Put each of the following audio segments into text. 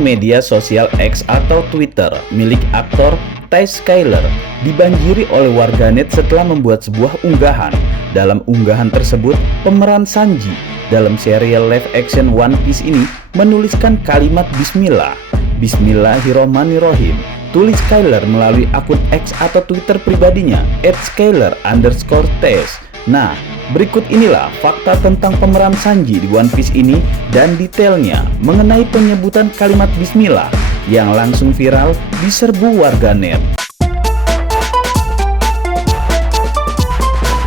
Akun media sosial X atau Twitter milik aktor Ty Skyler dibanjiri oleh warganet setelah membuat sebuah unggahan. Dalam unggahan tersebut, pemeran Sanji dalam serial live action One Piece ini menuliskan kalimat Bismillah. Bismillahirrohmanirrohim, tulis Skyler melalui akun X atau Twitter pribadinya @Skyler_Tess. Nah, berikut inilah fakta tentang pemeran Sanji di One Piece ini dan detailnya mengenai penyebutan kalimat Bismillah yang langsung viral di serbu warganet.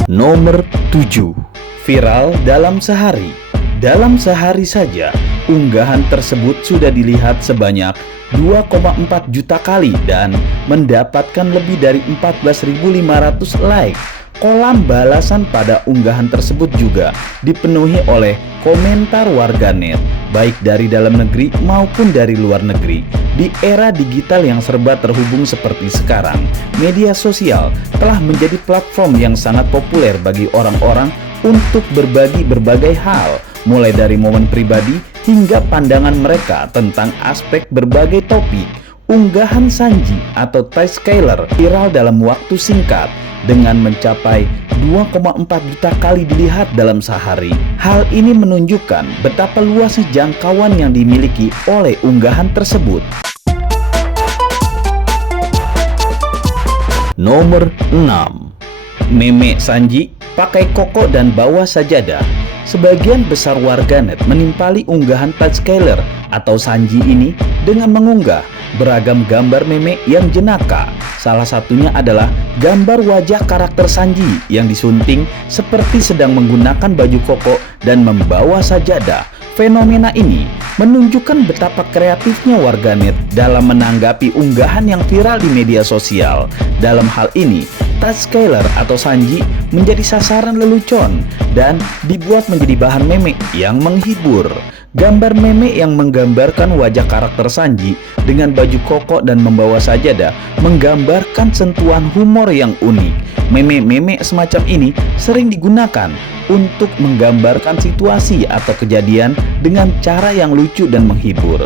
Nomor 7. Viral dalam sehari. Dalam sehari saja, unggahan tersebut sudah dilihat sebanyak 2,4 juta kali dan mendapatkan lebih dari 14.500 like. Kolam balasan pada unggahan tersebut juga dipenuhi oleh komentar warganet, baik dari dalam negeri maupun dari luar negeri. Di era digital yang serba terhubung seperti sekarang, media sosial telah menjadi platform yang sangat populer bagi orang-orang untuk berbagi berbagai hal, mulai dari momen pribadi hingga pandangan mereka tentang aspek berbagai topik. Unggahan Sanji atau Ty Skyler viral dalam waktu singkat dengan mencapai 2,4 juta kali dilihat dalam sehari. Hal ini menunjukkan betapa luasnya jangkauan yang dimiliki oleh unggahan tersebut. Nomor 6. Meme Sanji pakai koko dan bawa sajadah. Sebagian besar warganet menimpali unggahan Ty Skyler atau Sanji ini dengan mengunggah beragam gambar meme yang jenaka. Salah satunya adalah gambar wajah karakter Sanji yang disunting seperti sedang menggunakan baju koko dan membawa sajadah. Fenomena ini menunjukkan betapa kreatifnya warganet dalam menanggapi unggahan yang viral di media sosial. Dalam hal ini, Ty Skyler atau Sanji menjadi sasaran lelucon dan dibuat menjadi bahan meme yang menghibur. Gambar meme yang menggambarkan wajah karakter Sanji dengan baju koko dan membawa sajadah menggambarkan sentuhan humor yang unik. Meme-meme semacam ini sering digunakan untuk menggambarkan situasi atau kejadian dengan cara yang lucu dan menghibur.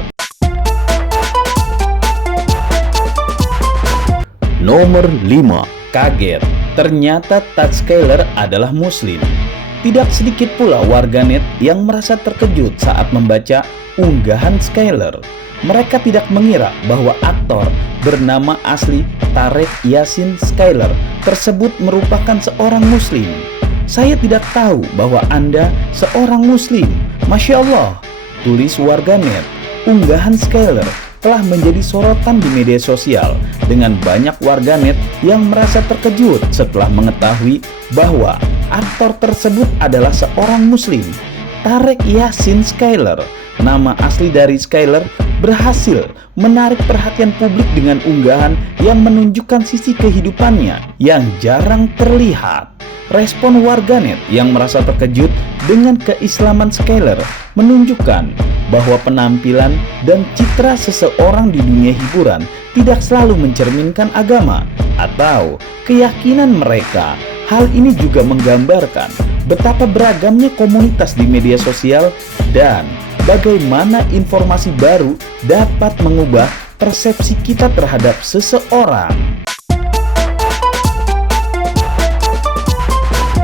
Nomor 5. Kaget, ternyata Ty Skyler adalah Muslim. Tidak sedikit pula warganet yang merasa terkejut saat membaca unggahan Skyler. Mereka tidak mengira bahwa aktor bernama asli Tarek Yassin Skyler tersebut merupakan seorang Muslim. Saya tidak tahu bahwa Anda seorang Muslim. Masya Allah, tulis warganet. Unggahan Skyler telah menjadi sorotan di media sosial dengan banyak warganet yang merasa terkejut setelah mengetahui bahwa aktor tersebut adalah seorang Muslim. Tarek Yassin Skyler, nama asli dari Skyler, berhasil menarik perhatian publik dengan unggahan yang menunjukkan sisi kehidupannya yang jarang terlihat. Respon warganet yang merasa terkejut dengan keislaman Skyler menunjukkan bahwa penampilan dan citra seseorang di dunia hiburan tidak selalu mencerminkan agama atau keyakinan mereka. Hal ini juga menggambarkan betapa beragamnya komunitas di media sosial dan bagaimana informasi baru dapat mengubah persepsi kita terhadap seseorang.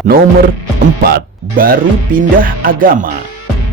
Nomor 4. Baru pindah agama.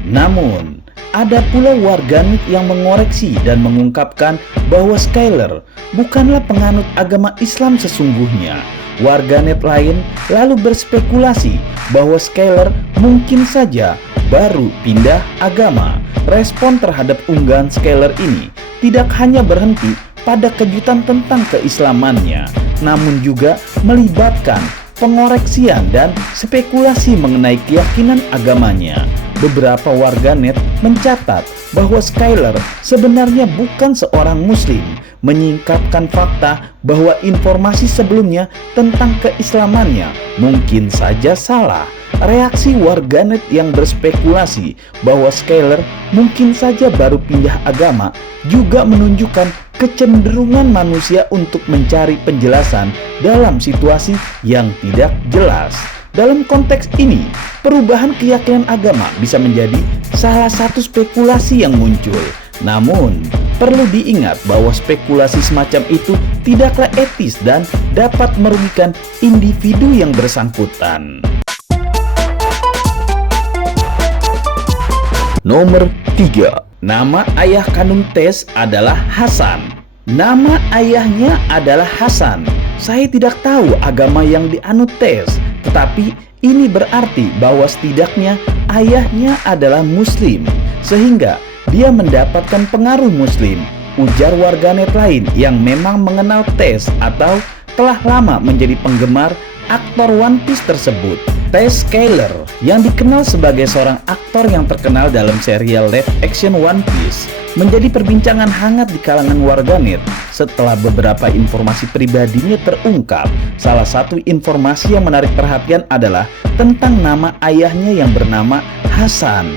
Namun, ada pula warganet yang mengoreksi dan mengungkapkan bahwa Skyler bukanlah penganut agama Islam sesungguhnya. Warganet lain lalu berspekulasi bahwa Skyler mungkin saja baru pindah agama. Respon terhadap unggahan Skyler ini tidak hanya berhenti pada kejutan tentang keislamannya, namun juga melibatkan pengoreksian dan spekulasi mengenai keyakinan agamanya. Beberapa warganet mencatat bahwa Skyler sebenarnya bukan seorang Muslim, menyingkapkan fakta bahwa informasi sebelumnya tentang keislamannya mungkin saja salah. Reaksi warganet yang berspekulasi bahwa Skyler mungkin saja baru pindah agama juga menunjukkan kecenderungan manusia untuk mencari penjelasan dalam situasi yang tidak jelas. Dalam konteks ini, perubahan keyakinan agama bisa menjadi salah satu spekulasi yang muncul. Namun, perlu diingat bahwa spekulasi semacam itu tidaklah etis dan dapat merugikan individu yang bersangkutan. Nomor 3. Nama ayah kandung Tess adalah Hasan. Nama ayahnya adalah Hasan. Saya tidak tahu agama yang dianut Tess, tetapi ini berarti bahwa setidaknya ayahnya adalah Muslim, sehingga dia mendapatkan pengaruh Muslim, ujar warganet lain yang memang mengenal Tess atau telah lama menjadi penggemar aktor One Piece tersebut. Tess Skylar, yang dikenal sebagai seorang aktor yang terkenal dalam serial live action One Piece, menjadi perbincangan hangat di kalangan warganet setelah beberapa informasi pribadinya terungkap. Salah satu informasi yang menarik perhatian adalah tentang nama ayahnya yang bernama Hasan.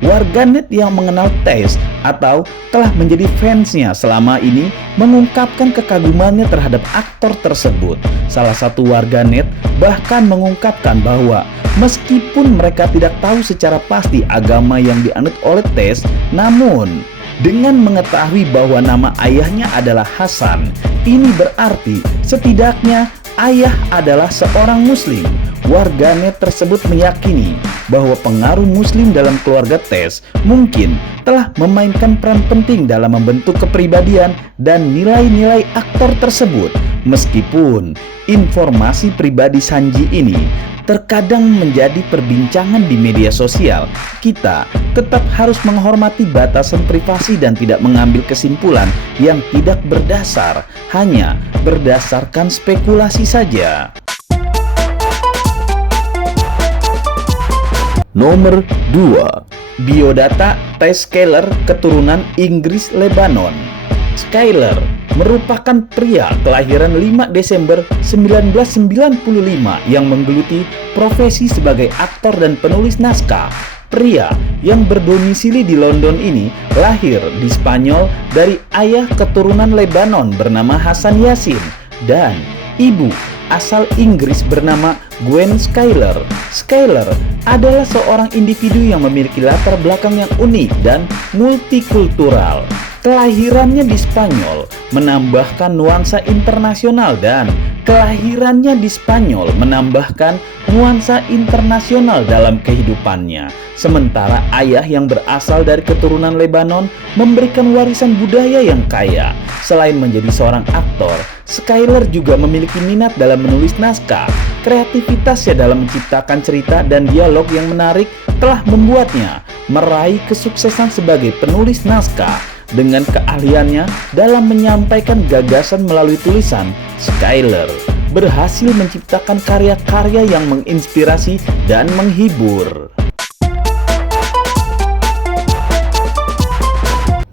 Warganet yang mengenal Tess atau telah menjadi fansnya selama ini mengungkapkan kekagumannya terhadap aktor tersebut. Salah satu warganet bahkan mengungkapkan bahwa meskipun mereka tidak tahu secara pasti agama yang dianut oleh Tess, namun dengan mengetahui bahwa nama ayahnya adalah Hasan, ini berarti setidaknya ayah adalah seorang Muslim. Warganet tersebut meyakini bahwa pengaruh Muslim dalam keluarga Tess mungkin telah memainkan peran penting dalam membentuk kepribadian dan nilai-nilai aktor tersebut. Meskipun informasi pribadi Sanji ini terkadang menjadi perbincangan di media sosial, kita tetap harus menghormati batasan privasi dan tidak mengambil kesimpulan yang tidak berdasar, hanya berdasarkan spekulasi saja. Nomor 2. Biodata Tess Skylar keturunan Inggris Lebanon. Skylar merupakan pria kelahiran 5 Desember 1995 yang menggeluti profesi sebagai aktor dan penulis naskah. Pria yang berdomisili di London ini lahir di Spanyol dari ayah keturunan Lebanon bernama Hasan Yasin dan ibu asal Inggris bernama Gwen Skylar. Skylar adalah seorang individu yang memiliki latar belakang yang unik dan multikultural. Kelahirannya di Spanyol menambahkan nuansa internasional dan kelahirannya di Spanyol menambahkan nuansa internasional dalam kehidupannya. Sementara ayah yang berasal dari keturunan Lebanon memberikan warisan budaya yang kaya. Selain menjadi seorang aktor, Skylar juga memiliki minat dalam menulis naskah. Kreativitasnya dalam menciptakan cerita dan dialog yang menarik telah membuatnya meraih kesuksesan sebagai penulis naskah. Dengan keahliannya dalam menyampaikan gagasan melalui tulisan, Skylar berhasil menciptakan karya-karya yang menginspirasi dan menghibur.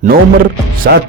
Nomor 1.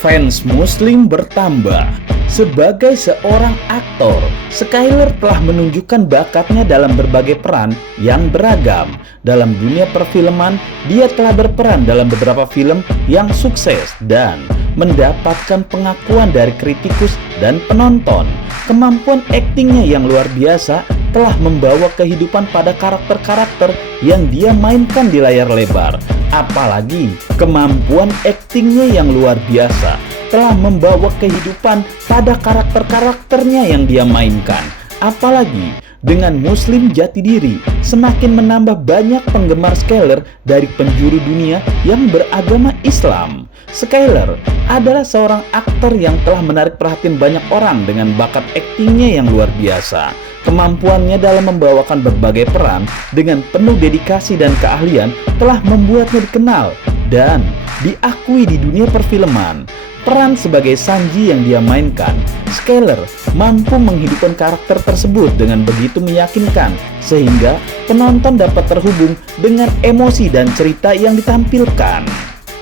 Fans Muslim bertambah. Sebagai seorang aktor, Skylar telah menunjukkan bakatnya dalam berbagai peran yang beragam. Dalam dunia perfilman, dia telah berperan dalam beberapa film yang sukses dan mendapatkan pengakuan dari kritikus dan penonton. Kemampuan aktingnya yang luar biasa telah membawa kehidupan pada karakter-karakter yang dia mainkan di layar lebar. Apalagi kemampuan aktingnya yang luar biasa telah membawa kehidupan pada karakter-karakternya yang dia mainkan. Apalagi dengan Muslim jati diri semakin menambah banyak penggemar Skylar dari penjuru dunia yang beragama Islam. Skylar adalah seorang aktor yang telah menarik perhatian banyak orang dengan bakat aktingnya yang luar biasa. Kemampuannya dalam membawakan berbagai peran dengan penuh dedikasi dan keahlian telah membuatnya dikenal dan diakui di dunia perfilman. Peran sebagai Sanji yang dia mainkan, Skylar mampu menghidupkan karakter tersebut dengan begitu meyakinkan sehingga penonton dapat terhubung dengan emosi dan cerita yang ditampilkan.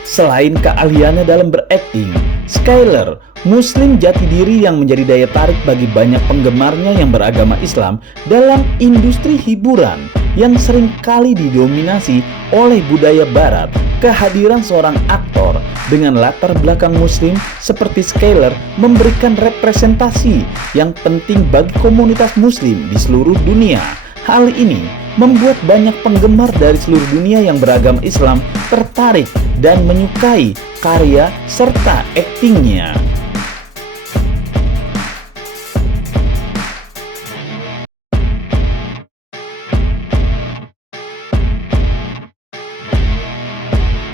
Selain keahliannya dalam berakting, Skylar Muslim jati diri yang menjadi daya tarik bagi banyak penggemarnya yang beragama Islam dalam industri hiburan yang seringkali didominasi oleh budaya barat. Kehadiran seorang aktor dengan latar belakang Muslim seperti Skylar memberikan representasi yang penting bagi komunitas Muslim di seluruh dunia. Hal ini membuat banyak penggemar dari seluruh dunia yang beragama Islam tertarik dan menyukai karya serta aktingnya.